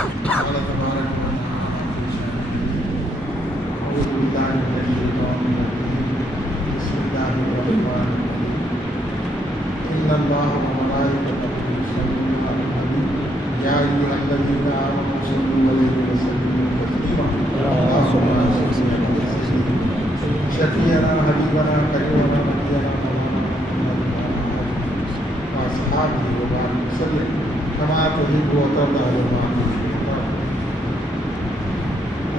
قال تبارك وتعالى في شأنه أعوذ بالله من الشيطان الرجيم بسم الله الرحمن الرحيم إن الله وملائكته يصلون على النبي يا أيها الذين آمنوا صلوا عليه وسلموا تسليما اللهم صل على شفيعنا حبيبنا كريمنا نبينا وأصحابه وبارك وسلم كما تحب وترضى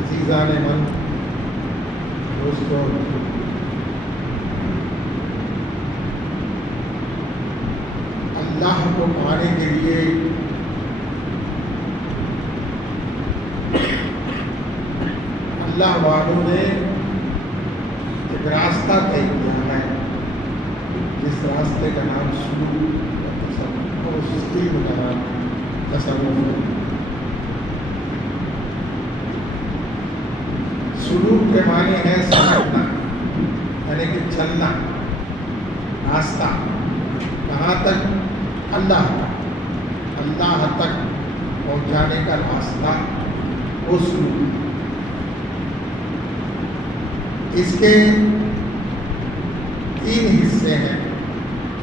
عزیزان من دوستوں، اللہ کو پانے کے لیے اللہ والوں نے ایک راستہ طے کیا ہے، جس راستے کا نام سلوک اور تصوف کا نام تصوف ہے۔ سلوک کے معنی ہے سمجھنا، یعنی کہ چلنا، راستہ کہاں تک؟ اللہ تک پہنچانے کا راستہ وہ سلوک۔ اس کے 3 حصے ہیں،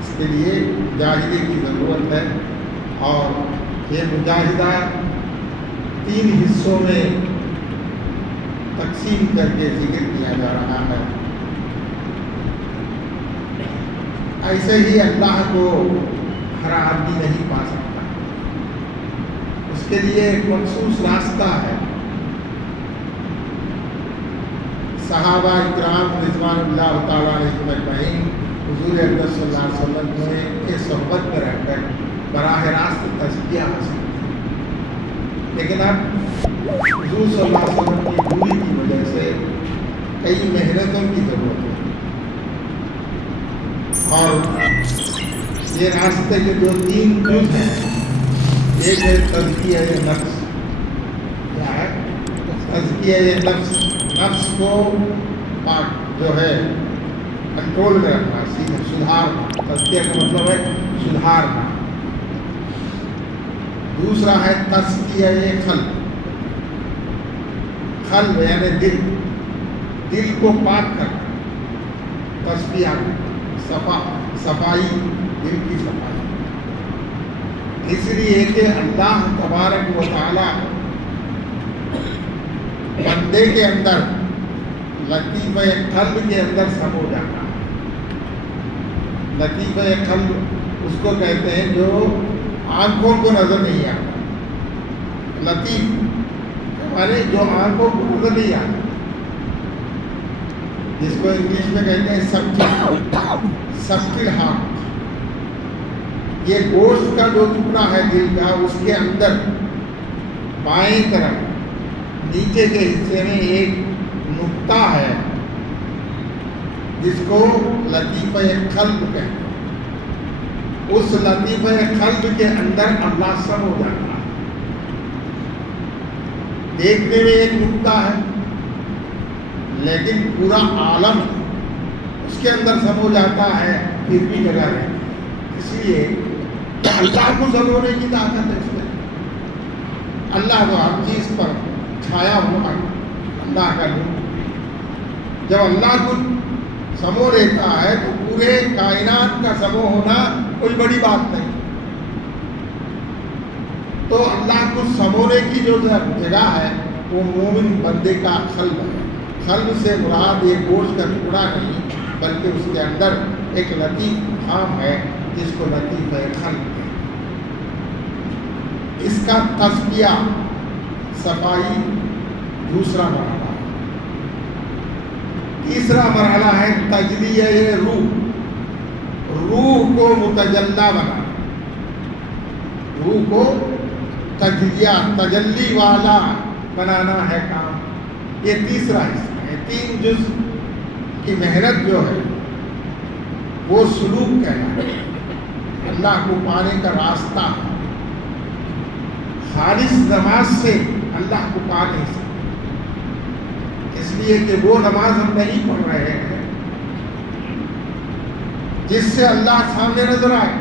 اس کے لیے مجاہدے کی ضرورت ہے، اور یہ مجاہدہ 3 حصوں میں تقسیم کر کے ذکر کیا جا رہا ہے۔ ایسے ہی اللہ کو ہر آدمی نہیں پا سکتا، اس کے لیے ایک مخصوص راستہ ہے۔ صحابہ اکرام رضوان اللہ تعالیٰ علیہم اجمعین حضور اقدس صلی اللہ علیہ وسلم کے صحبت میں رہ کر براہ راست تزکیہ حاصل کیا، لیکن اب حضور صلی اللہ علیہ وسلم کی دوری کی وجہ سے کئی محنتوں کی ضرورت ہے، اور یہ راستے کے 3 جز ہیں۔ ایک ہے تزکیہ نفس۔ کیا ہے؟ تزکیہ نفس، نفس کو پاک جو ہے کنٹرول میں رکھنا، سدھارنا۔ تزکیہ کا مطلب ہے سدھارنا۔ دوسرا ہے تزکیہ قلب، قلب یعنی دل کو پاک کرنا، تصفیہ کرنا، صفائی، دل کی صفائی۔ اس لیے کہ اللہ تبارک و تعالی بندے کے اندر لطیفہ قلب کے اندر سمو جاتا ہے۔ لطیفہ قلب اس کو کہتے ہیں جو آنکھوں کو نظر نہیں آتا۔ لطیف ہمارے جو آنکھوں کو نظر نہیں آتا، جس کو انگلش میں کہتے ہیں سبٹل ہارٹ۔ یہ گوشت کا جو ٹکڑا ہے دل کا، اس کے اندر بائیں طرف نیچے کے حصے میں ایک نقطہ ہے جس کو لطیفہ قلب کہتے ہیں۔ اس لطیفہ قلب کے اندر اللہ سمو جاتا ہے۔ دیکھنے میں ایک نقطہ ہے، لیکن پورا عالم اس کے اندر سمو جاتا ہے، پھر بھی جگہ رہتی ہے۔ اس لیے کہ اللہ کو سمونے کی طاقت ہے اس میں۔ اللہ کو ہر چیز پر چھایا ہوا اللہ کا نور، جب اللہ کو سمو لیتا ہے تو پورے کائنات کا سمو ہونا کوئی بڑی بات نہیں۔ تو اللہ کو سمونے کی جو جگہ ہے وہ مومن بندے کا قلب ہے۔ قلب سے مراد ایک گوشت کا ٹکڑا نہیں، بلکہ اس کے اندر ایک لطیف مقام ہے جس کو لطیفہ قلب کہتے ہیں۔ اس کا تصفیہ، صفائی دوسرا مرحلہ ہے۔ تیسرا مرحلہ ہے تجلیہ روح، روح کو متجلی بنانا، روح کو تجلی والا بنانا ہے کام۔ یہ تیسرا حصہ ہے۔ 3 جز کی محنت جو ہے وہ سلوک کہلاتا ہے، اللہ کو پانے کا راستہ ہے۔ خالص نماز سے اللہ کو پا نہیں سکتے، اس لیے کہ وہ نماز ہم نہیں پڑھ رہے ہیں جس سے اللہ سامنے نظر آئے۔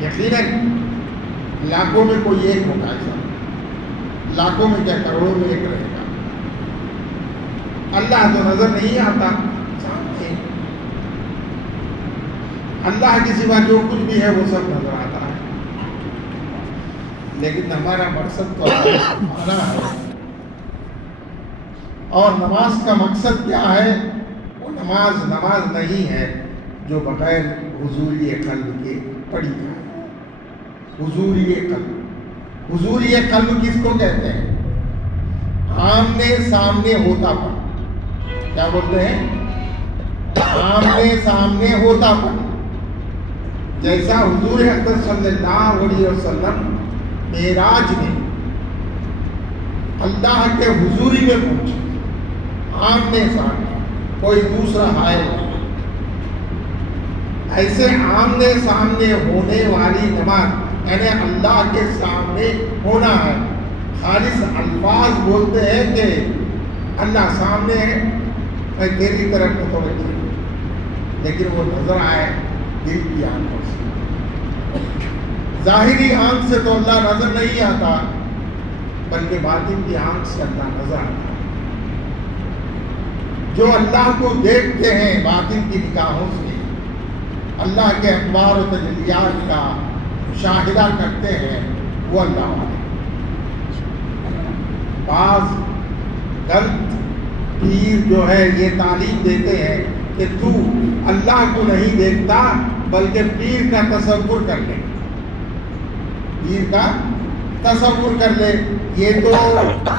یقیناً لاکھوں میں کوئی ایک ہوگا ایسا، لاکھوں میں کیا کروڑوں میں ایک رہے گا۔ اللہ تو نظر نہیں آتا سامنے، اللہ کے سوا جو کچھ بھی ہے وہ سب نظر آتا ہے، لیکن ہمارا مقصد تو آنا ہے۔ اور نماز کا مقصد کیا ہے؟ وہ نماز نہیں ہے جو بغیر حضوری قلب کے پڑھی جائے۔ حضوری قلب، حضوری قلب کس کو کہتے ہیں؟ آمنے سامنے ہوتا پن۔ کیا بولتے ہیں؟ آمنے سامنے ہوتا پن۔ جیسا حضور اکرم صلی اللہ علیہ وسلم معراج میں اللہ کے حضوری میں پہنچے، آمنے سامنے، کوئی دوسرا حائل نہیں، ایسے آمنے سامنے ہونے والی نماز یعنی اللہ کے سامنے ہونا ہے۔ خالص الفاظ بولتے ہیں کہ اللہ سامنے ہے، میں تیری طرف متوجہ ہوں، لیکن وہ نظر آئے دل کی آنکھوں سے۔ ظاہری آنکھ سے تو اللہ نظر نہیں آتا، بلکہ باطن کی آنکھ سے اللہ نظر آتا ہے۔ جو اللہ کو دیکھتے ہیں باطن کی نگاہوں سے، اللہ کے انوار و تجلیات کا مشاہدہ کرتے ہیں، وہ اللہ والے۔ بعض غلط پیر جو ہے یہ تعلیم دیتے ہیں کہ تو اللہ کو نہیں دیکھتا بلکہ پیر کا تصور کر لے، پیر کا تصور کر لے۔ یہ تو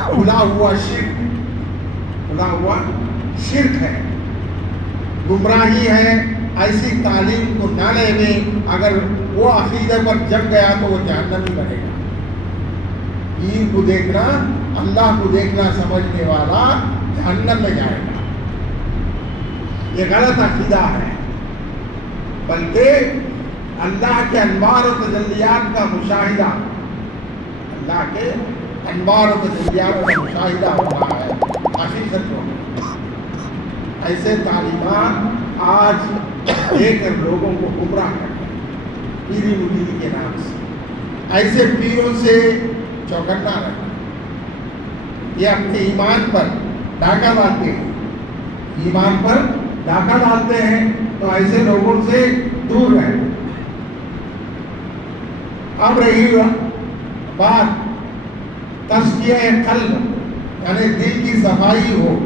کھلا ہوا شرک، کھلا ہوا شرک ہے، گمراہی ہے۔ ایسی تعلیم کو نہ لے میں، اگر وہ عقیدے پر جم گیا تو وہ جہنمی بنے گا۔ پیر کو دیکھنا، اللہ کو دیکھنا سمجھنے والا جہنم میں جائے گا۔ یہ غلط عقیدہ ہے، بلکہ اللہ کے انوار و تجلیات کا مشاہدہ، اللہ کے انوار و تجلیات کا مشاہدہ ہو رہا ہے حقیقت میں۔ ایسے تعلیمات آج دے کر لوگوں کو گمراہ کرتے ہیں پیری مریدی کے نام سے۔ ایسے پیروں سے چوکنا رہنا، یہ اپنے ایمان پر ڈاکہ ڈالتے ہیں، ایمان پر ڈاکہ ڈالتے ہیں، تو ایسے لوگوں سے دور رہنا۔ اب رہی بات تزکیہ قلب، یعنی دل کی صفائی ہو،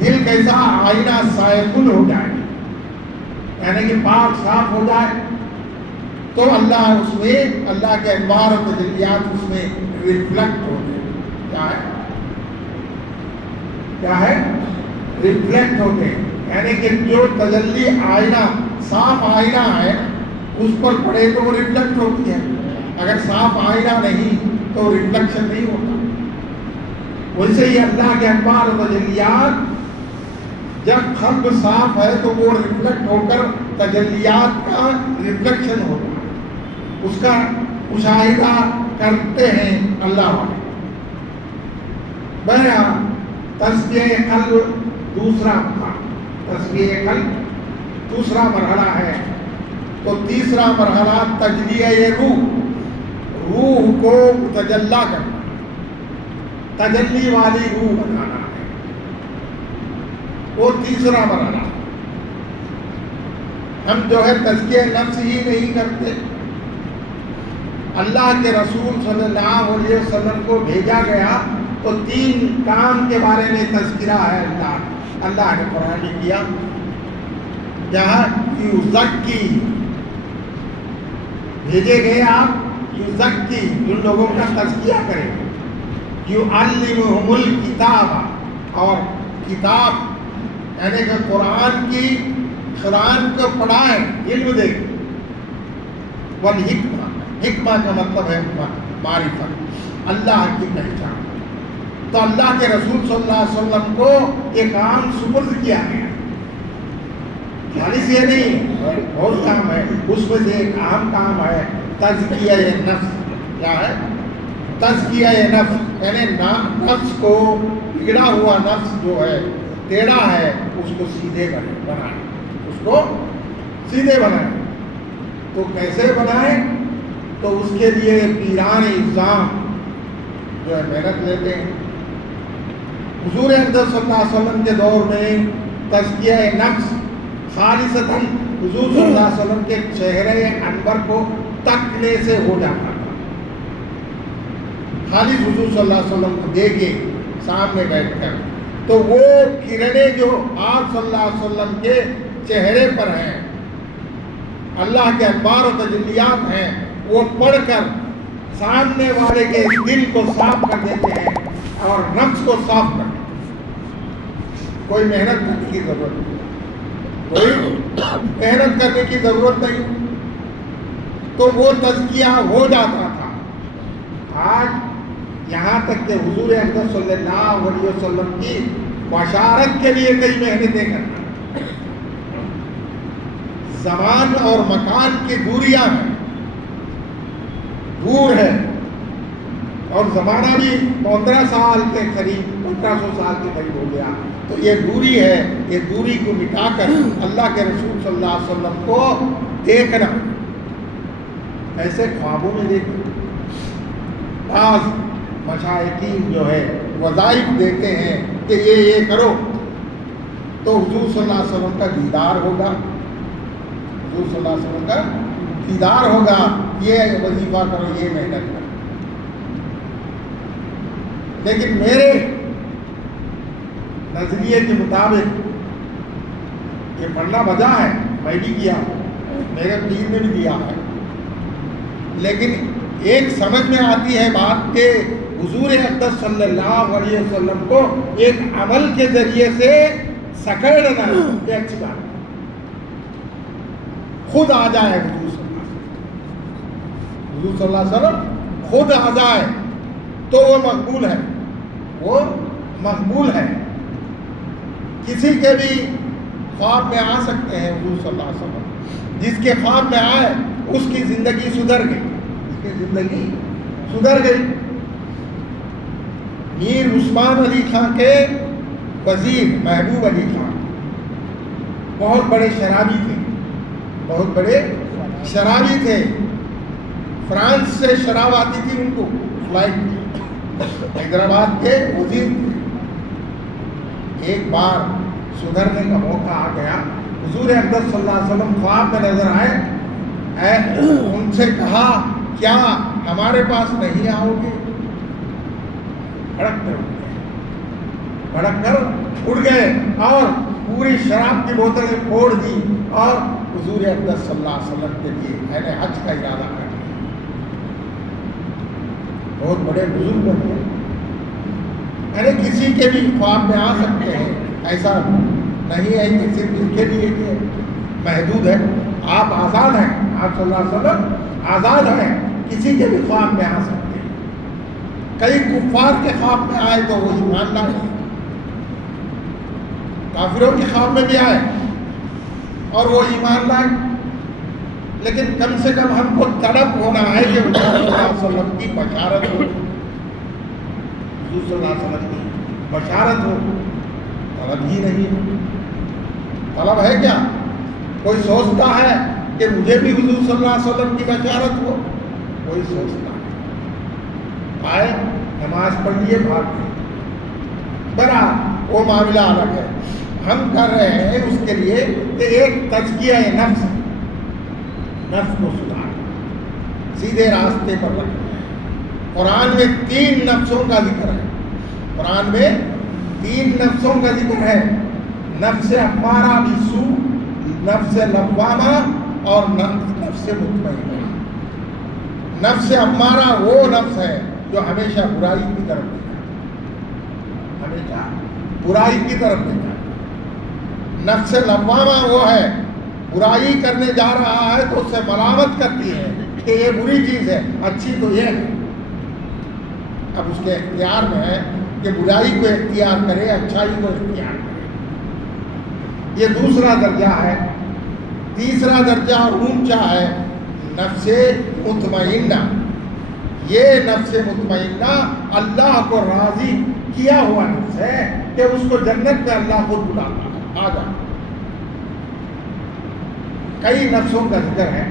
دل کیسا آئینہ سائقل ہو جائے، یعنی کہ پاک صاف ہو جائے، تو اللہ اس میں، اللہ کے انوار و تجلیات اس میں ریفلیکٹ ہوتے ہیں۔ کیا ہے؟ کیا ہے؟ ریفلیکٹ ہوتے ہیں، یعنی کہ جو تجلی آئینہ، صاف آئینہ ہے، اس پر پڑے تو وہ ریفلیکٹ ہوتی ہے۔ اگر صاف آئینہ نہیں تو ریفلیکشن نہیں ہوتا۔ ویسے ہی اللہ کے انوار و تجلیات جب قلب صاف ہے تو وہ ریفلیکٹ ہو کر تجلیات کا ریفلیکشن ہوتا ہے، اس کا مشاہدہ کرتے ہیں اللہ والے۔ بہرحال تزکیہ قلب دوسرا تزکیہ قلب دوسرا مرحلہ ہے۔ تو تیسرا مرحلہ تجلیہ روح، روح کو تجلی کرنا، تجلی والی روح بنانا ہے، وہ تیسرا مرحلہ۔ ہم جو ہے تزکیہ نفس ہی نہیں کرتے۔ اللہ کے رسول صلی اللہ علیہ وسلم کو بھیجا گیا تو 3 کام کے بارے میں تذکرہ ہے اللہ نے قرآن میں کیا۔ جہاں یزکی، بھیجے گئے آپ یزکی، جن لوگوں کا تزکیہ کرے، یعلمہم الکتاب، اور کتاب یعنی کہ قرآن کو پڑھائیں، علم دے، والحکمہ، حکمہ کا مطلب ہے معرفت، اللہ کی پہچان۔ تو اللہ کے رسول صلی اللہ علیہ وسلم کو یہ کام سپرد کیا گیا، خالی سے نہیں، بہت کام ہے، اس میں سے ایک اہم کام ہے تزکیہ نفس۔ کیا ہے؟ تزکیہ نفس، یعنی نفس کو، بگڑا ہوا نفس جو ہے، ٹیڑھا ہے، اس کو سیدھے بنائیں، اس کو سیدھے بنائیں۔ تو کیسے بنائیں؟ تو اس کے لیے پیران اعظام جو ہے محنت لیتے ہیں۔ حضور اقدس صلی اللہ علیہ وسلم کے دور میں تزکیہ نفس خالصتاً حضور صلی اللہ علیہ وسلم کے چہرے انور کو تکنے سے ہو جاتا تھا۔ خالص حضور صلی اللہ علیہ وسلم کو دیکھے سامنے بیٹھ کر تو وہ کرنیں جو آپ صلی اللہ علیہ وسلم کے چہرے پر ہیں، اللہ کے انوار و تجلیات ہیں، وہ پڑھ کر سامنے والے کے دل کو صاف کر دیتے ہیں اور نفس کو صاف کر دیتے ہیں۔ کوئی محنت کرنے کی ضرورت نہیں، کوئی محنت کرنے کی ضرورت نہیں، تو وہ تزکیہ ہو جاتا تھا۔ آج یہاں تک کہ حضور اقدس صلی اللہ علیہ وسلم کی بشارت کے لیے کئی محنتیں کرنا، زمان اور مکان کی دوریاں ہیں، دور ہے، اور زمانہ بھی 15 سال کے قریب 1500 سال کے قریب ہو گیا، تو یہ دوری ہے، یہ دوری کو مٹا کر اللہ کے رسول صلی اللہ علیہ وسلم کو دیکھنا، ایسے خوابوں میں دیکھنا۔ بعض مشائخین جو ہے وظائف دیتے ہیں کہ یہ کرو، تو حضور صلی اللہ علیہ وسلم کا دیدار ہوگا، حضور صلی اللہ علیہ وسلم کا دیدار ہوگا، یہ وظیفہ کرو، یہ محنت کرو۔ لیکن میرے نظریے کے مطابق یہ پڑھنا بجا ہے، میں بھی کیا ہوں، میرے پیر نے بھی دیا ہے، لیکن ایک سمجھ میں آتی ہے بات کہ حضور اقدس صلی اللہ علیہ وسلم کو ایک عمل کے ذریعے سے سکڑنا یہ اچھی بات ہے۔ خود آ جائے حضور صلی اللہ علیہ وسلم خود آ جائے تو وہ مقبول ہے، وہ مقبول ہے۔ کسی کے بھی خواب میں آ سکتے ہیں حضور صلی اللہ علیہ وسلم، جس کے خواب میں آئے اس کی زندگی سدھر گئی، اس کی زندگی سدھر گئی۔ میر عثمان علی خان کے وزیر محبوب علی خان بہت بڑے شرابی تھے، بہت بڑے شرابی تھے، فرانس سے شراب آتی تھی ان کو فلائٹ، حیدرآباد کے وزیر تھے۔ ایک بار سدھرنے کا موقع آ گیا، حضور اقدس صلی اللہ علیہ وسلم خواب میں نظر آئے، ان سے کہا کیا ہمارے پاس نہیں آؤ گے؟ بھڑک کر اڑ گئے اور پوری شراب کی بوتلیں پھوڑ دی اور حضور اقدس صلی اللہ علیہ وسلم کے لیے میں نے حج کا ارادہ کر لیا۔ بہت بڑے بزرگ ہیں، یعنی کسی کے بھی خواب میں آ سکتے ہیں، ایسا نہیں ہے کہ صرف ان کے لیے کہ محدود ہے۔ آپ آزاد ہیں، آپ صلی اللہ علیہ وسلم آزاد ہیں، کسی کے بھی خواب میں آ سکتے ہیں۔ کئی کفار کے خواب میں آئے تو وہ ایمان لائے، کافروں کے خواب میں بھی آئے اور وہ ایمان لائے، لیکن کم سے کم ہم کو تڑپ ہونا ہے کہ حضور صلی اللہ علیہ وسلم کی بشارت ہو، حضور صلی اللہ علیہ وسلم کی بشارت ہو۔ طلب ہی نہیں ہے، طلب ہے کیا؟ کوئی سوچتا ہے کہ مجھے بھی حضور صلی اللہ علیہ وسلم کی بشارت ہو؟ کوئی سوچتا ہے؟ آئے نماز پڑھ لیے بھاگ گئے، برا وہ معاملہ الگ ہے۔ ہم کر رہے ہیں اس کے لیے کہ ایک تزکیہ نفس ہے، نفس کو سدھارنا، سیدھے راستے پر رکھنا ہے۔ قرآن میں 3 نفسوں کا ذکر ہے، قرآن میں 3 نفسوں کا ذکر ہے، نفس امارہ بالسوء، نفس لوامہ اور نفس مطمئنہ۔ نفس امارہ وہ نفس ہے جو ہمیشہ برائی کی طرف لے جاتا ہے، ہمیشہ برائی کی طرف لے جاتا ہے۔ نفس لوامہ وہ ہے برائی کرنے جا رہا ہے تو اس سے ملامت کرتی ہے کہ یہ بری چیز ہے، اچھی تو یہ ہے۔ اب اس کے اختیار میں ہے کہ برائی کو اختیار کرے، اچھائی کو اختیار کرے۔ یہ دوسرا درجہ ہے۔ تیسرا درجہ اور اونچا ہے نفس مطمئنہ۔ یہ نفس مطمئنہ اللہ کو راضی کیا ہوا نفس ہے کہ اس کو جنت میں اللہ خود بلاتا ہے، آ جا۔ کئی نفسوں کا ذکر ہے،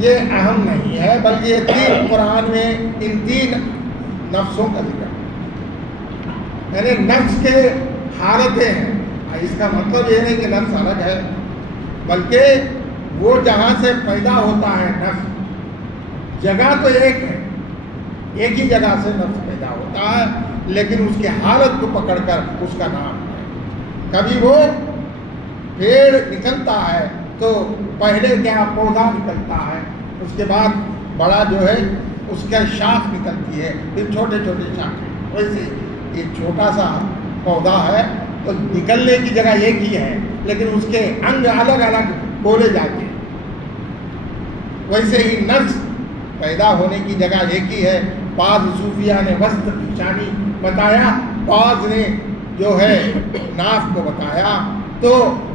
یہ اہم نہیں ہے، بلکہ یہ تین قرآن میں ان تین نفسوں کا ذکر ہے، یعنی نفس کے حالتیں ہیں۔ اس کا مطلب یہ نہیں کہ نفس الگ ہے، بلکہ وہ جہاں سے پیدا ہوتا ہے نفس، جگہ تو ایک ہے، ایک ہی جگہ سے نفس پیدا ہوتا ہے، لیکن اس کی حالت کو پکڑ کر اس کا نام ہے۔ کبھی وہ پیڑ نکلتا ہے تو پہلے کیا پودا نکلتا ہے، اس کے بعد بڑا جو ہے اس کا شاخ نکلتی ہے، پھر چھوٹے چھوٹے شاخ، ویسے یہ چھوٹا سا پودا ہے تو نکلنے کی جگہ ایک ہی ہے، لیکن اس کے انگ الگ الگ بولے جاتے ہیں۔ ویسے ہی نفس پیدا ہونے کی جگہ ایک ہی ہے۔ بعض صوفیہ نے وسط پیشانی بتایا، بعض نے جو ہے ناف کو بتایا، تو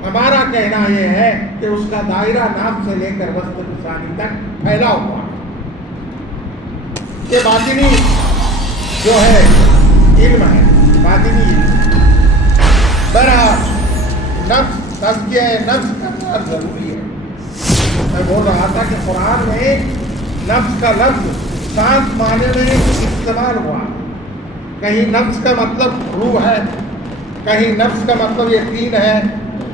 ہمارا کہنا یہ ہے کہ اس کا دائرہ ناف سے لے کر وسط پیشانی تک پھیلا ہوا ہے۔ یہ باطنی جو ہے علم ہے، باطنی علم۔ بہرحال نفس، تزکیہ نفس کرنا ضروری ہے۔ میں بول رہا تھا کہ قرآن میں نفس کا لفظ 7 معنی میں استعمال ہوا۔ کہیں نفس کا مطلب روح ہے، کہیں نفس کا مطلب یقین ہے،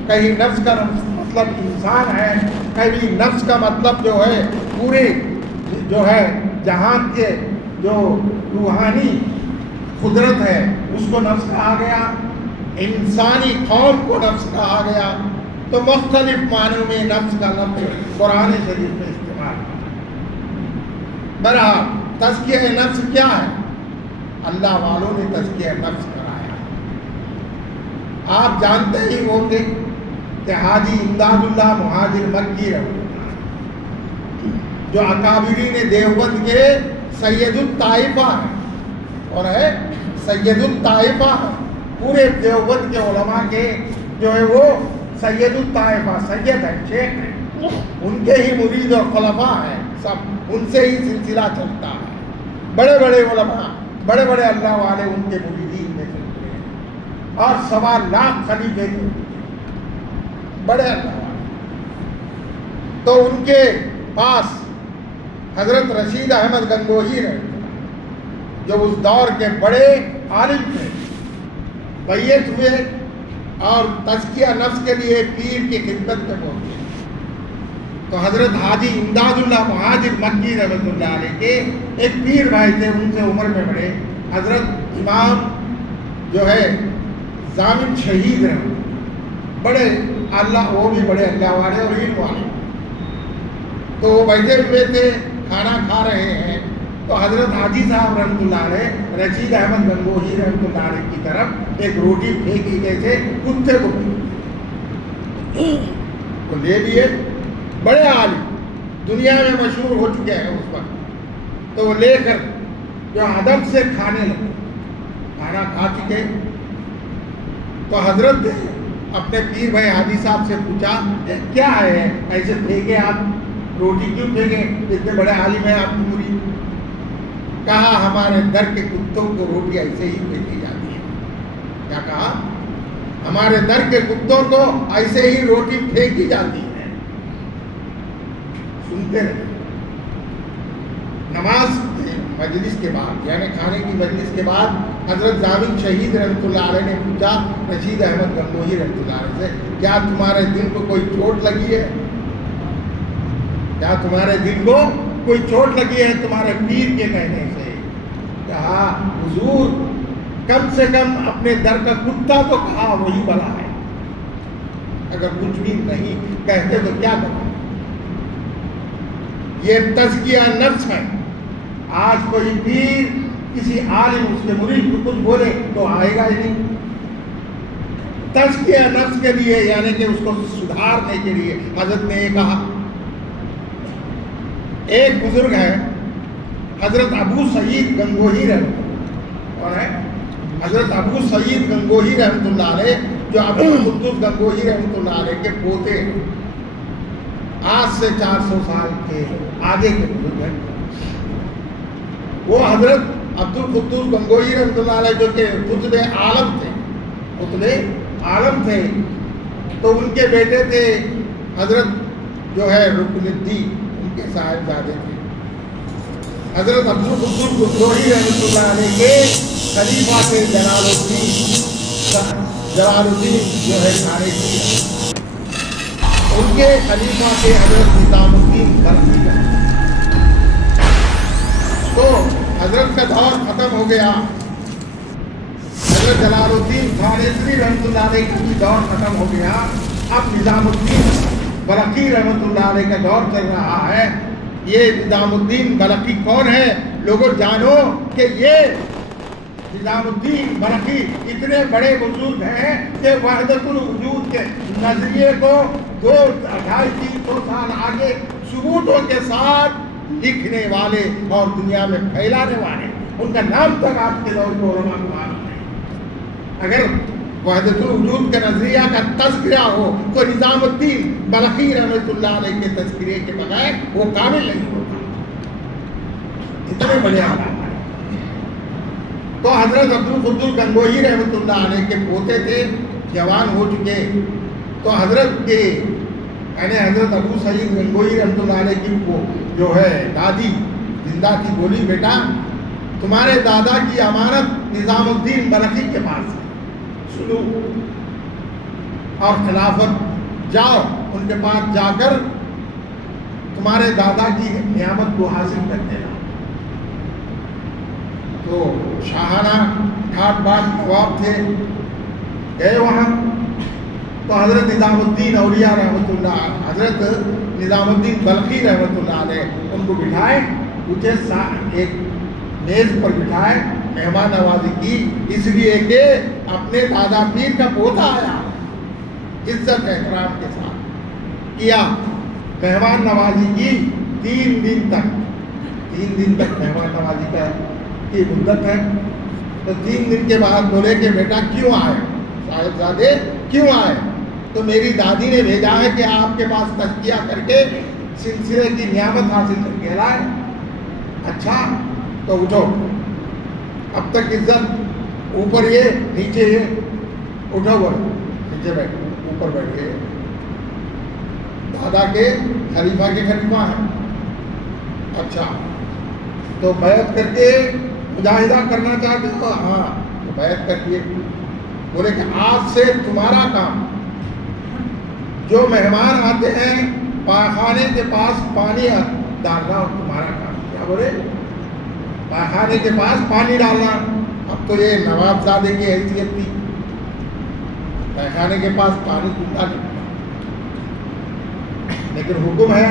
کہیں نفس کا مطلب انسان ہے، کہیں نفس کا مطلب جو ہے پورے جو ہے جہان کے جو روحانی قدرت ہے اس کو نفس کہا گیا، انسانی قوم کو نفس کہا گیا۔ تو مختلف معنوں میں نفس کا لفظ قرآن شریف میں استعمال ہے۔ بہرحال تزکیہ نفس کیا ہے؟ اللہ والوں نے تزکیہ نفس کرایا۔ آپ جانتے ہی ہوں گے کہ حاجی امداد اللہ مہاجر مکی جو اکابرین دیوبند کے سید الطائفہ ہیں، اور ہے سید الطائفہ ہے، پورے دیوبند کے علماء کے جو ہے وہ سید الطائفہ، سید ہے، شیخ ہیں، ان کے ہی مرید اور خلفاء ہیں، سب ان سے ہی سلسلہ چلتا ہے۔ بڑے بڑے علماء، بڑے بڑے اللہ والے ان کے مریدین میں چلتے ہیں، اور 1.25 لاکھ خلیفے کے بڑے اللہ والے۔ تو ان کے پاس حضرت رشید احمد گنگوہی رہے، جو اس دور کے بڑے عالم تھے، بیعت ہوئے اور تزکیہ نفس کے لیے پیر کی خدمت میں پہنچے۔ تو حضرت حاجی امداد اللہ مہاجر مکی رحمۃ اللہ علیہ کے ایک پیر بھائی تھے، ان سے عمر میں بڑے، حضرت امام جو ہے ضامن شہید رہے، بڑے اللہ، وہ بھی بڑے اللہ والے اور علم والے۔ تو وہ بیٹھے ہوئے تھے، کھانا کھا رہے ہیں، تو حضرت حاجی صاحب رحمۃ اللہ علیہ رشید احمد گنگوہی رحمۃ اللہ علیہ کی طرف ایک روٹی پھینکی، جیسے کتے کو وہ لے لیے، بڑے عالم دنیا میں مشہور ہو چکے ہیں اس وقت، تو وہ لے کر جو ادب سے کھانے لگے، کھانا کھا چکے۔ تو حضرت نے اپنے پیر بھائی حاجی صاحب سے پوچھا کیا ہے ایسے پھینکے آپ، روٹی کیوں پھینکے، اتنے بڑے عالم ہیں آپ کی مرید؟ کہا ہمارے در کے کتوں کو روٹی ایسے ہی پھینکی جاتی ہے۔ کیا کہا؟ ہمارے در کے کتوں کو ایسے ہی روٹی پھینکی جاتی ہے۔ سنتے رہے۔ نماز مجلس کے بعد، یعنی کھانے کی مجلس کے بعد حضرت ضامن شہید رحمۃ اللہ علیہ نے پوچھا رشید احمد گنگوہی رحمۃ اللہ علیہ سے، کیا تمہارے دل کو کوئی چوٹ لگی ہے؟ کیا تمہارے دل کو کوئی چوٹ لگی ہے تمہارے پیر کے کہنے سے؟ کہا حضور کم سے کم اپنے در کا کتا تو کہا، وہی بلا ہے، اگر کچھ بھی نہیں کہتے تو کیا بلا؟ یہ تزکیہ نفس ہے۔ آج کوئی پیر کسی عالم اس کے مرید کو کچھ بولے تو آئے گا ہی نہیں۔ تزکیہ نفس کے لیے، یعنی کہ اس کو سدھارنے کے لیے حضرت نے یہ کہا۔ ایک بزرگ ہے حضرت ابو سعید گنگوہی رحمۃ اللہ، اور ہے حضرت ابو سعید گنگوہی رحمۃ اللہ علیہ، جو ابو قدوس گنگوہی رحمۃ اللہ علیہ کے پوتے ہیں، آج سے 400 سال کے آگے کے بزرگ ہیں۔ وہ حضرت عبد القدوس گنگوہی رحمۃ اللہ علیہ جو کہ قطب عالم تھے، قطب عالم تھے، تو ان کے بیٹے تھے حضرت جو ہے رکن الدین، ان کے صاحبزادے تھے. حضرت عبدالقدوس گنگوہی رحمۃ اللہ علیہ کے خلیفہ تھے جلال الدین جو ہے خارجی. ان کے خلیفہ تھے حضرت نظام الدین بلخی. تو حضرت کا دور ختم ہو گیا. حضرت جلال الدین خارجی رحمۃ اللہ علیہ کی دور ختم ہو گیا. اب نظام الدین بلخی رحمۃ اللہ علیہ کا دور چل رہا ہے. یہ نظام الدین بلخی کون ہے؟ لوگوں جانو کہ یہ نظام الدین بلخی اتنے بڑے بزرگ ہیں کہ وحدت الوجود کے نظریے کو 2-250-300 سال آگے ثبوتوں کے ساتھ لکھنے والے اور دنیا میں پھیلانے والے. ان کا نام تک آپ کے دور کے علماء کو معلوم ہے. اگر وحدت الوجود کے نظریہ کا تذکرہ ہو تو نظام الدین بلخی رحمۃ اللہ علیہ کے تذکرے کے بغیر وہ کامل نہیں ہوتا. اتنے بڑے علماء. تو حضرت عبدالقدوس گنگوہی رحمۃ اللہ علیہ کے پوتے تھے, جوان ہو چکے. تو حضرت کے یعنی حضرت ابو سعید گنگوہی رحمۃ اللہ علیہ کی جو ہے دادی زندہ تھی. بولی بیٹا تمہارے دادا کی امانت نظام الدین بلخی کے پاس ہے, سنو اور خلافت جاؤ ان کے پاس جا کر تمہارے دادا کی نعمت کو حاصل کر دینا. تو شاہانہ ٹھاٹ باٹ نواب تھے, گئے وہاں. تو حضرت نظام الدین اولیاء رحمۃ اللہ, حضرت نظام الدین بلخی رحمۃ اللہ علیہ ان کو بٹھائے, پوچھے ایک میز پر بٹھائے, مہمان نوازی کی, اس لیے کہ اپنے دادا پیر کا پوتا آیا. عزت احترام کے ساتھ کیا, مہمان نوازی کی. 3 دن تک مہمان نوازی کی مدت ہے. تو 3 دن کے بعد بولے کہ بیٹا کیوں آئے صاحبزادے, کیوں آئے؟ تو میری دادی نے بھیجا ہے کہ آپ کے پاس تزکیہ کر کے سلسلے کی نعمت حاصل کر کے لائے. اچھا تو اٹھو, اب تک عزت اوپر یہ نیچے یہ, اٹھو بولو نیچے بیٹھ, اوپر بیٹھے. دادا کے خلیفہ کے خلیفہ ہیں. اچھا تو بیعت کر کے مجاہدہ کرنا چاہتے ہو؟ ہاں. تو بیعت کر کے بولے کہ آج سے تمہارا کام, جو مہمان آتے ہیں پاخانے کے پاس پانی ڈالنا تمہارا کام. کیا بولے؟ پاخانے کے پاس پانی ڈالنا. اب تو یہ نواب زادے کی حیثیت تھی, پاخانے کے پاس پانی ڈالنا, لیکن حکم ہے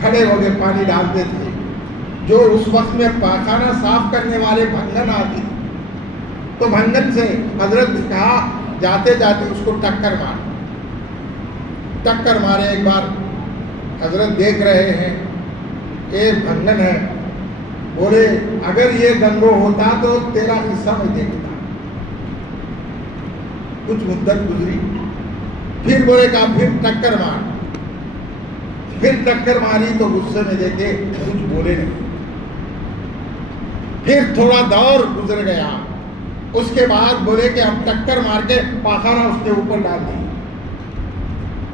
کھڑے ہو کے پانی ڈالتے تھے. جو اس وقت میں پاخانہ صاف کرنے والے بھنگن آتی تھی, تو بھنگن سے حضرت نے کہا جاتے جاتے اس کو ٹکر مارے. ایک بار حضرت دیکھ رہے ہیں ایک بھنگن ہے, بولے اگر یہ گنگو ہوتا تو تیرا حصہ میں دیکھتا. کچھ مدت گزری, پھر بولے کہا پھر ٹکر ماری تو غصے میں دیکھے کچھ بولے نہیں. پھر تھوڑا دور گزر گیا, اس کے بعد بولے کہ اب ٹکر مار کے پاخانہ اس کے اوپر ڈال دیں.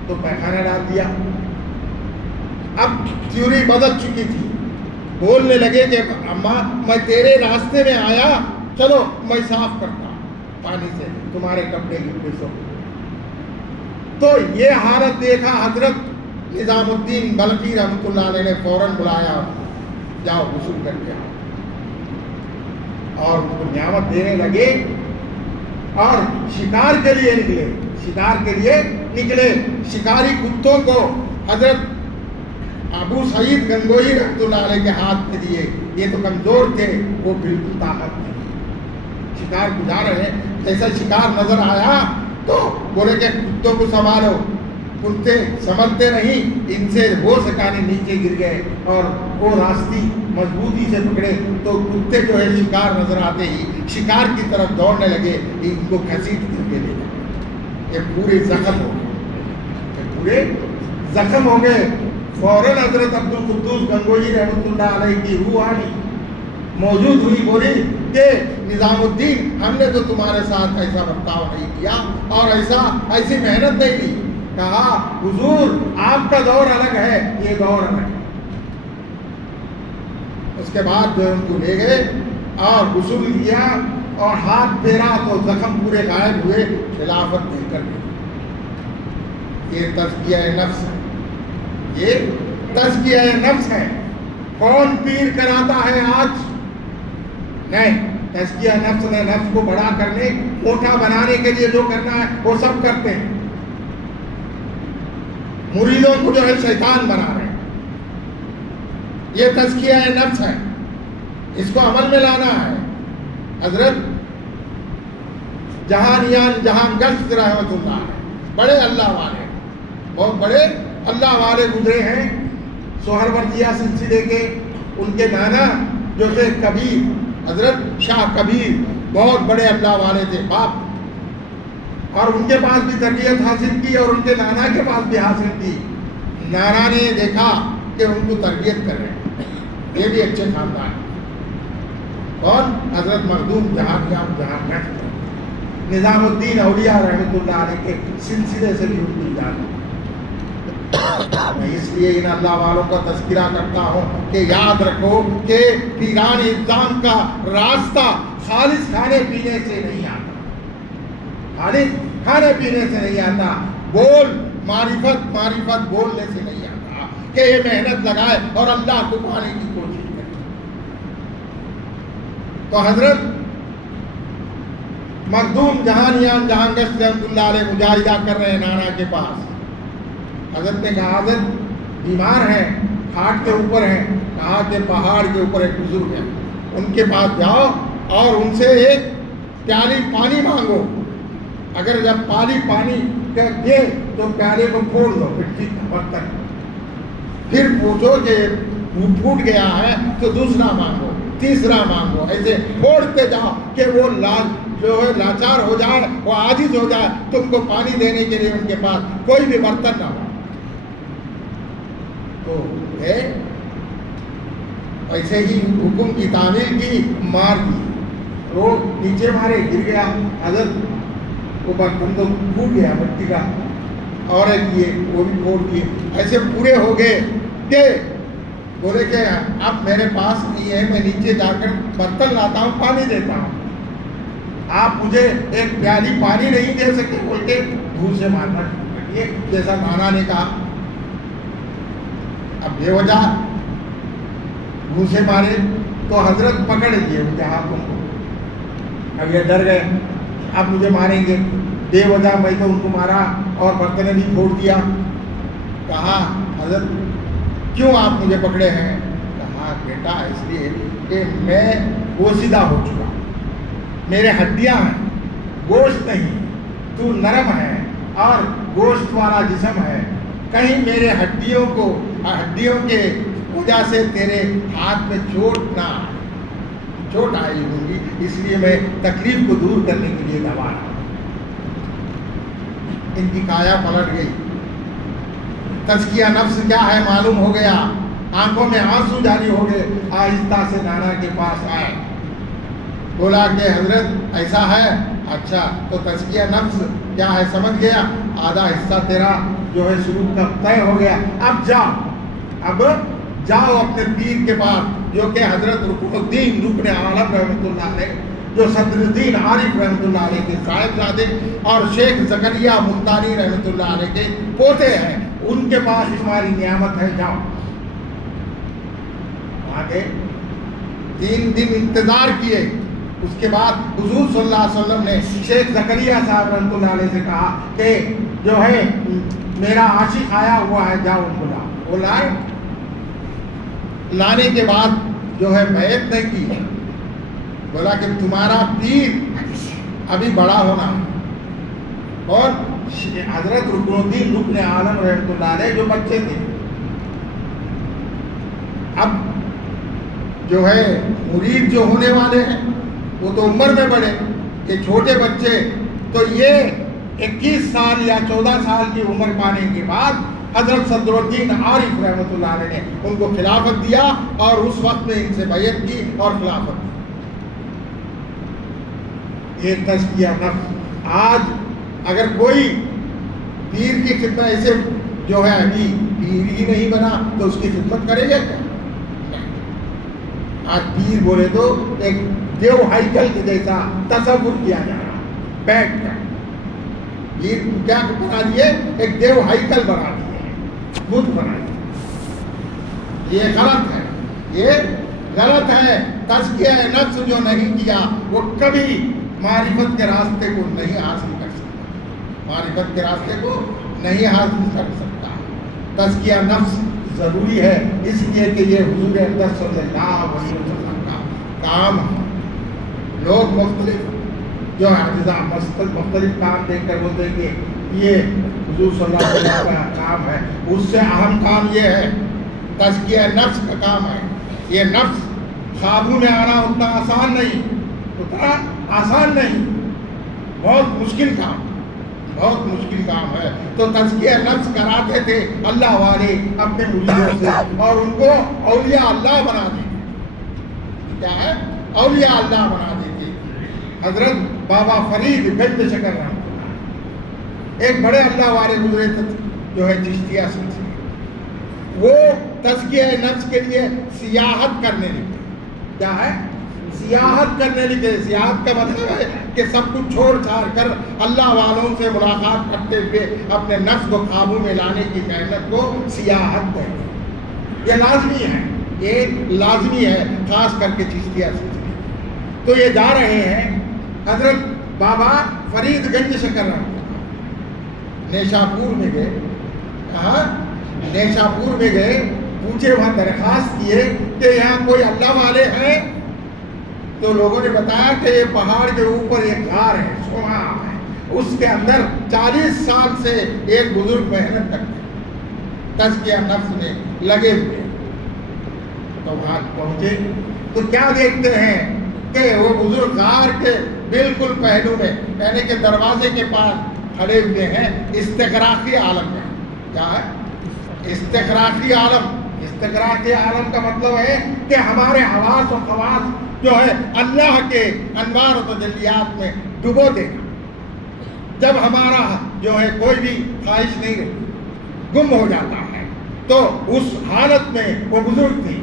تو پاخانہ ڈال دیا. اب تھیوری بدل چکی تھی, بولنے لگے کہ اماں میں تیرے راستے میں آیا, چلو میں صاف کرتا پانی سے تمہارے کپڑے گرتے سو. تو یہ حالت دیکھا حضرت نظام الدین بلخی رحمۃ اللہ علیہ نے فوراً بلایا, جاؤ غسل کر کے آؤ. اور ان کو نعمت دینے لگے اور شکار کے لیے نکلے. شکاری کتوں کو حضرت ابو سعید گنگوہی رحمۃ اللہ علیہ کے ہاتھ میں دیے. یہ تو کمزور تھے, وہ بالکل طاقت تھے. شکار گزار رہے, جیسا شکار نظر آیا تو بولے کہ کتوں کو سنبھالو. کتے سنبھلتے نہیں, ان سے ہو سکانے نیچے گر گئے اور وہ راستی مضبوطی سے پکڑے. تو کتے جو ہے شکار نظر آتے ہی شکار کی طرف دوڑنے لگے, ان کو گھسیٹ کر کے لے گئے. یہ پورے زخم ہو گئے. فوراً حضرت عبدالقدوس گنگوہی رحمۃ اللہ علیہ کی روحانی موجود ہوئی, بولی کہ نظام الدین ہم نے تو تمہارے ساتھ ایسا برتاؤ نہیں کیا اور ایسی محنت نہیں کی. کہا حضور آپ کا دور الگ ہے, یہ دور الگ ہے. اس کے بعد جو ہے ان کو لے گئے اور غسل کیا اور ہاتھ پھیرا تو زخم پورے غائب ہوئے، خلافت دے کر گئے۔ یہ تزکیہ نفس ہے، یہ تزکیہ نفس ہے۔ کون پیر کراتا ہے آج؟ نہیں، تزکیہ نفس نے نفس کو بڑا کرنے، موٹا بنانے کے لیے جو کرنا ہے وہ سب کرتے ہیں۔ مریدوں کو جو ہے شیطان بنا رہے ہیں۔ یہ تزکیہ نفس ہے، اس کو عمل میں لانا ہے۔ حضرت جہانیان جہاں گشت رحمت اللہ ہے، بڑے اللہ والے، بہت بڑے اللہ والے گزرے ہیں۔ سہروردیہ سلسلے کے ان کے نانا جو تھے کبیر، حضرت شاہ کبیر، بہت بڑے اللہ والے تھے باپ، اور ان کے پاس بھی تربیت حاصل کی اور ان کے نانا کے پاس بھی حاصل کی۔ نانا نے دیکھا کہ ان کو تربیت کر رہے ہیں، یہ بھی اچھے خاندان ہیں۔ کون؟ حضرت مخدوم جہان نظام الدین اولیاء رحمۃ اللہ علیہ کے سلسلے سے بھی ان کی جان۔ میں اس لیے ان اللہ والوں کا تذکرہ کرتا ہوں کہ یاد رکھو کہ پیران نظام کا راستہ خالص کھانے پینے سے نہیں آتا، خالص کھانے پینے سے نہیں آتا، معرفت بولنے سے نہیں آتا کہ یہ محنت لگائے اور اللہ کو پانے کی کوشش کرے۔ تو حضرت مخدوم جہانیان جہاں گشت رحمۃ اللہ علیہ مجاہدہ کر رہے ہیں نانا کے پاس۔ حضرت نے کہا حضرت بیمار ہیں، کھاٹ کے اوپر ہیں، کہا کہ پہاڑ کے اوپر ایک بزرگ ہے، ان کے پاس جاؤ اور ان سے ایک پیالی پانی مانگو، اگر جب پانی دے تو پیالے کو پھوڑ دو مٹی کا برتن، پھر پوچھو کہ وہ پھوٹ گیا ہے تو دوسرا مانگو، تیسرا مانگو، ایسے پھوڑتے جاؤ کہ وہ جو ہے لاچار ہو جائے، وہ عاجز ہو جائے، تم کو پانی دینے کے لیے ان کے پاس کوئی بھی برتن نہ ہو۔ تو ایسے ہی حکم کی تعمیل کی، مار دی، روڈ نیچے مارے، گر گیا حضرت، وہ برتن تو پھوٹ گیا مٹی کا، اور ایک یہ وہ بھی پھوڑ دیے، ایسے پورے ہو گئے کہ بولے کہ اب میرے پاس نہیں ہے، میں نیچے جا کر برتن لاتا ہوں، پانی دیتا ہوں، آپ مجھے ایک پیالی پانی نہیں دے سکتے، بول کے دھور سے مارنا شروع کر دیے، جیسا نانا نے کہا۔ اب بے وجہ منہ سے مارے تو حضرت پکڑ لیے ان کے ہاتھوں کو، اب یہ ڈر گئے، اب مجھے ماریں گے، بے وجہ میں تو ان کو مارا اور برتنیں بھی پھوڑ دیا۔ کہا حضرت کیوں آپ مجھے پکڑے ہیں؟ کہا بیٹا اس لیے کہ میں بوسیدہ ہو چکا، میرے ہڈیاں ہیں، گوشت نہیں، تو نرم ہے اور گوشت والا جسم ہے، کہیں میرے ہڈیوں کے وجہ سے تیرے ہاتھ میں چوٹ آئی ہوگی، اس لیے میں تکلیف کو دور کرنے کے لیے دبا رہا ہوں۔ ان کی کایا پلٹ گئی، تزکیہ نفس کیا ہے معلوم ہو گیا، آنکھوں میں آنسو جاری ہو گئے، آہستہ سے نانا کے پاس آئے، بولا کہ حضرت ایسا ہے، اچھا تو تزکیہ نفس کیا ہے سمجھ گیا، آدھا حصہ تیرا جو ہے سلوک کا طے ہو گیا، اب جاؤ اپنے پیر کے پاس جو کہ حضرت رکن الدین رکن عالم رحمۃ اللہ علیہ، جو صدر الدین عارف رحمۃ اللہ علیہ کے صاحبزادے اور شیخ زکریا ملتانی رحمۃ اللہ علیہ کے پوتے ہیں، ان کے پاس تمہاری نعمت ہے، جاؤ۔ وہاں گئے، 3 دن انتظار کیے، اس کے بعد حضور صلی اللہ علیہ وسلم نے شیخ زکریا صاحب رحمۃ اللہ علیہ سے کہا کہ جو ہے میرا عاشق آیا ہوا ہے، جاؤ ان کو لاؤ۔ وہ لائے، لانے کے بعد جو ہے بیعت نہیں کی، بولا کہ تمہارا پیر ابھی بڑا ہونا، اور حضرت رکن الدین رکن عالم رحمۃ اللہ علیہ جو بچے تھے، اب جو ہے مرید جو ہونے والے ہیں وہ تو عمر میں بڑے، یہ چھوٹے بچے، تو یہ 21 سال یا 14 سال کی عمر پانے کے بعد حضرت صدر الدین عارف رحمۃ اللہ علیہ نے ان کو خلافت دیا، اور اس وقت میں ان سے بیعت کی اور خلافت دی۔ یہ تزکیہ نفس۔ آج اگر کوئی پیر کی خدمت ایسے جو ہے ابھی پیر ہی نہیں بنا تو اس کی خدمت کرے گا کیا؟ آج پیر بولے تو ایک دیو ہائیکل کے جیسا تصور کیا جا رہا بیٹھ کر. پیر کیا بنا دیے؟ ایک دیو ہائیکل بنا دیے, بت بنا دیے. یہ غلط ہے, یہ غلط ہے. تزکیہ نفس جو نہیں کیا وہ کبھی معرفت کے راستے کو نہیں حاصل کر سکتا, معرفت کے راستے کو نہیں حاصل کر سکتا. تزکیہ نفس ضروری ہے, اس لیے کہ یہ حضور اقدس صلی اللہ علیہ وسلم کا کام ہے. لوگ مختلف جو ہے مختلف کام دیکھ کر بولتے ہیں کہ یہ حضور صلی اللہ علیہ وسلم کا کام ہے. اس سے اہم کام یہ ہے, تزکیہ نفس کا کام ہے. یہ نفس قابو میں آنا اتنا آسان نہیں, اتنا آسان نہیں, بہت مشکل کام, بہت مشکل کام ہے. تو تزکیہ نفس کراتے تھے اللہ والے اپنے مریدوں سے, اور ان کو اولیاء اللہ بنا دیتے. کیا ہے؟ اولیاء اللہ بنا دیتے. حضرت بابا فرید گنج شکر رحمۃ اللہ ایک بڑے اللہ والے گزرے تھے جو ہے چشتیہ سلسلے, وہ تزکیہ نفس کے لیے سیاحت کرنے لگے. کیا ہے؟ سیاحت کرنے لگے. سیاحت کا مطلب ہے کہ سب کچھ چھوڑ چھاڑ کر اللہ والوں سے ملاقات کرتے ہوئے اپنے نفس کو قابو میں لانے کی محنت کو سیاحت کہتے ہیں. یہ لازمی ہے, یہ لازمی ہے, خاص کر کے چشتیہ سلسلے. تو یہ جا رہے ہیں حضرت بابا فرید گنج شکر نیشاپور میں گئے. کہا نیشاپور میں گئے, پوچھے, وہاں درخواست کیے کہ یہاں کوئی اللہ والے ہیں. تو لوگوں نے بتایا کہ یہ پہاڑ کے اوپر ایک غار ہے, سونا ہے, اس کے اندر 40 سال سے ایک بزرگ محنت کرتے ہیں, تزکیہ نفس میں لگے ہوئے. تو وہاں پہنچے تو کیا دیکھتے ہیں کہ وہ بزرگ غار کے بالکل پہلو میں, یعنی کہ دروازے کے پاس کھڑے ہوئے ہیں, استغراقی عالم میں. کیا ہے؟ استغراقی عالم. استغراقی عالم کا مطلب ہے کہ ہمارے حواس و خواص جو ہے اللہ کے انوار و تجلیات میں ڈبو دینا. جب ہمارا جو ہے کوئی بھی خواہش نہیں رہتی, گم ہو جاتا ہے, تو اس حالت میں وہ بزرگ تھی.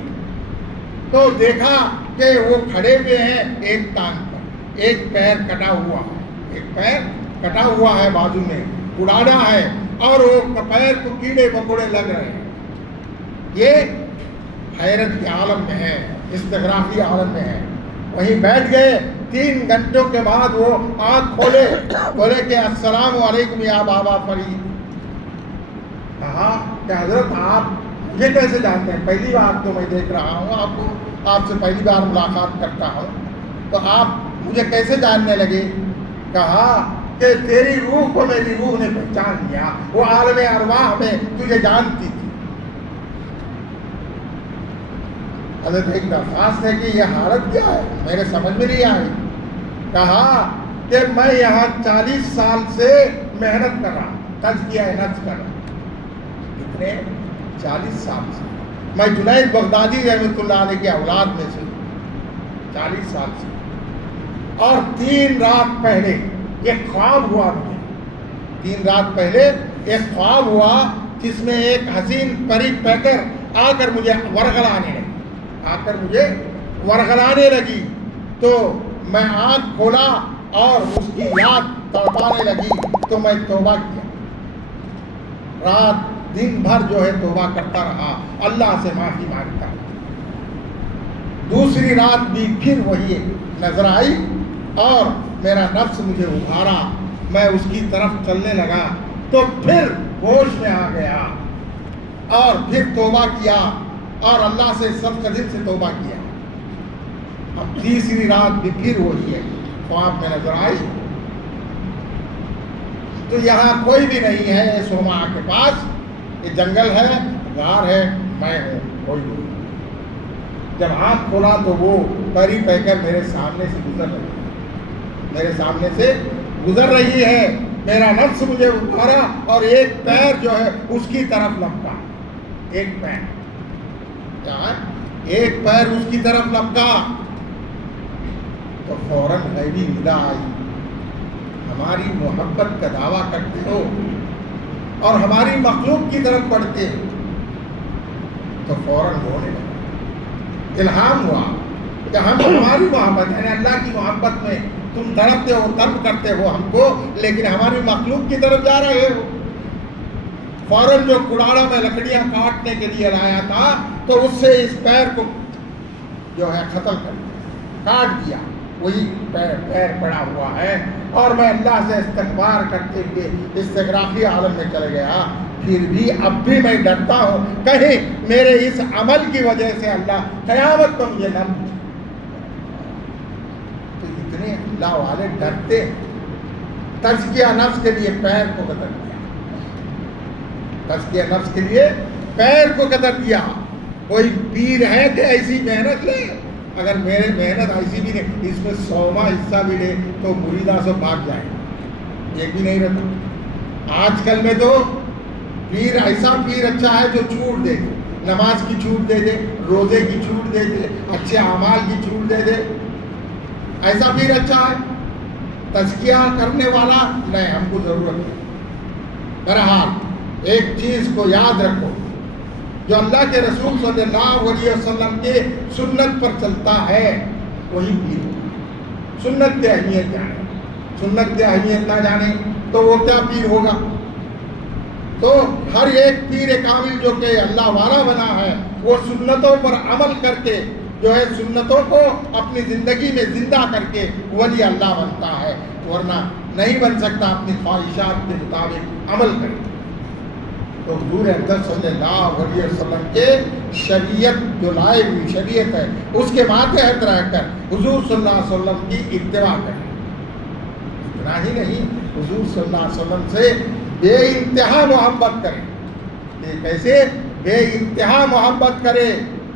تو دیکھا کہ وہ کھڑے ہوئے ہیں ایک ٹانگ پر, ایک پیر کٹا ہوا ہے, ایک پیر کٹا ہوا ہے, بازو میں اڑانا ہے, اور وہ پیر کو کیڑے مکوڑے لگ رہے ہیں. یہ حیرت کے عالم میں ہے, استغراقی عالم میں ہے. وہیں بیٹھ گئے. 3 گھنٹوں کے بعد وہ آنکھ کھولے, بولے کہ السلام علیکم یا بابا فرید. کہا کہ حضرت آپ مجھے کیسے جانتے ہیں؟ پہلی بار تو میں دیکھ رہا ہوں آپ کو, آپ سے پہلی بار ملاقات کرتا ہوں, تو آپ مجھے کیسے جاننے لگے؟ کہا کہ تیری روح کو میری روح نے پہچان لیا, وہ عالم ارواح میں تجھے جانتی تھی. حضرت ایک درخواست ہے کہ یہ حالت کیا ہے, میرے سمجھ میں نہیں آئی. کہا کہ میں یہاں 40 سال سے محنت کر رہا, تزکیہ نفس کر رہا. کتنے؟ 40 سال سے. میں جنید بغدادی رحمۃ اللہ علیہ کی اولاد میں سے 40 سال سے. اور 3 رات پہلے ایک خواب ہوا مجھے. 3 رات پہلے ایک خواب ہوا جس میں ایک حسین پری پیکر آ کر مجھے ورغلانے لگی. تو میں آنکھ کھولا اور اس کی یاد تڑپانے لگی, تو میں توبہ کیا. رات دن بھر جو ہے توبہ کرتا رہا, اللہ سے معافی مانگتا. دوسری رات بھی پھر وہی نظر آئی اور میرا نفس مجھے ابھارا, میں اس کی طرف چلنے لگا. تو پھر ہوش میں آ گیا اور پھر توبہ کیا اور اللہ سے سب قدم سے توبہ کیا. اب تیسری رات بھی پھر وہی ہے, خواب میں نظر آئی. تو یہاں کوئی بھی نہیں ہے سوما کے پاس, یہ جنگل ہے, غار ہے, میں ہوں, کوئی نہیں. جب آنکھ کھولا تو وہ پری پیکر میرے سامنے سے گزر رہی ہے. میرا نفس مجھے ابھارا اور ایک پیر جو ہے اس کی طرف لپکا. ایک پیر, ایک پیر اس کی طرف لپکا. تو فوراً غیبی ندا آئی, ہماری محبت کا دعویٰ کرتے ہو اور ہماری مخلوق کی طرف بڑھتے ہو. تو فوراً رونے لگا. الہام ہوا کہ ہماری محبت یعنی اللہ کی محبت میں تم تڑپتے ہو، طلب کرتے ہو ہم کو، لیکن ہماری مخلوق کی طرف جا رہے ہو۔ فوراً جو کڑاڑا میں لکڑیاں کاٹنے کے لیے لایا تھا تو اس سے اس پیر کو جو ہے ختم کر دیا، کاٹ دیا، وہی پیر پڑا ہوا ہے، اور میں اللہ سے استغفار کرتے ہوئے استغراقی عالم میں چلے گیا۔ پھر بھی اب بھی میں ڈرتا ہوں کہیں میرے اس عمل کی وجہ سے اللہ قیامت کو مجھے نہ پوچھے۔ تو اتنے اللہ والے ڈرتے ہیں۔ تزکیہ نفس کے لیے پیر کو قتل کیا، تزکیہ نفس کے لیے پیر کو قتل کیا۔ کوئی پیر ہے کہ ایسی محنت لے؟ اگر میرے محنت ایسی بھی نہیں، اس میں 100واں حصہ بھی لے تو مریدہ سے بھاگ جائے، یہ بھی نہیں رہتا۔ آج کل میں تو پیر ایسا پیر اچھا ہے جو چھوٹ دے دے، نماز کی چھوٹ دے دے، روزے کی چھوٹ دے دے، اچھے اعمال کی چھوٹ دے دے، ایسا پیر اچھا ہے۔ تزکیہ کرنے والا نہیں، ہم کو ضرورت ہے۔ بہرحال ایک چیز کو یاد رکھو، جو اللہ کے رسول صلی اللہ علیہ وسلم کے سنت پر چلتا ہے وہی پیر ہوگا۔ سنت کی اہمیت جانے، سنت کی اہمیت نہ جانے تو وہ کیا پیر ہوگا؟ تو ہر ایک پیر کامل جو کہ اللہ والا بنا ہے وہ سنتوں پر عمل کر کے جو ہے سنتوں کو اپنی زندگی میں زندہ کر کے ولی اللہ بنتا ہے، ورنہ نہیں بن سکتا اپنی خواہشات کے مطابق عمل کرے۔ تو حضور اقدس صلی اللہ علیہ وسلم کے شریعت جو لائے ہوئی شریعت ہے اس کے ماتحت رہ کر حضور صلی اللہ علیہ وسلم کی اتباع کریں۔ اتنا ہی نہیں، حضور صلی اللہ علیہ وسلم سے بے انتہا محبت کریں۔ یہ کیسے؟ بے انتہا محبت کرے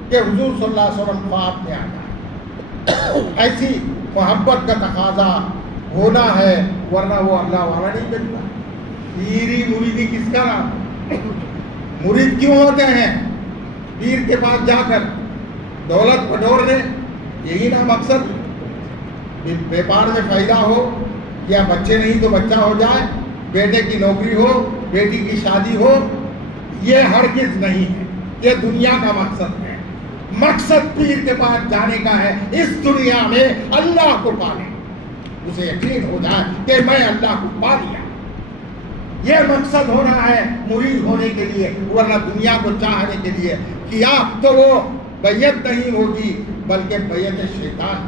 کہ حضور صلی اللہ علیہ وسلم خواب میں آ جائے۔ ایسی محبت کا تقاضا ہونا ہے، ورنہ وہ اللہ والا نہیں بنتا۔ پیری مریدی کس کا نام؟ مرید کیوں ہوتے ہیں؟ پیر کے پاس جا کر دولت بٹورنے، یہی نا مقصد؟ بیپار میں فائدہ ہو، یا بچے نہیں تو بچہ ہو جائے، بیٹے کی نوکری ہو، بیٹی کی شادی ہو، یہ ہرگز نہیں ہے۔ یہ دنیا کا مقصد ہے۔ مقصد پیر کے پاس جانے کا ہے اس دنیا میں اللہ کو پانے، اسے یقین ہو جائے کہ میں اللہ کو پا لیا۔ یہ مقصد ہونا ہے مرید ہونے کے لیے، ورنہ دنیا کو چاہنے کے لیے کیا تو وہ بیعت نہیں ہوگی بلکہ بیعت شیطان۔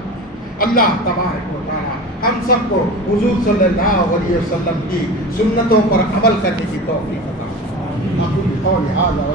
اللہ تبارک و تعالی ہم سب کو حضور صلی اللہ علیہ وسلم کی سنتوں پر عمل کرنے کی توفیق عطا فرمائے۔ اقول قولی ھذا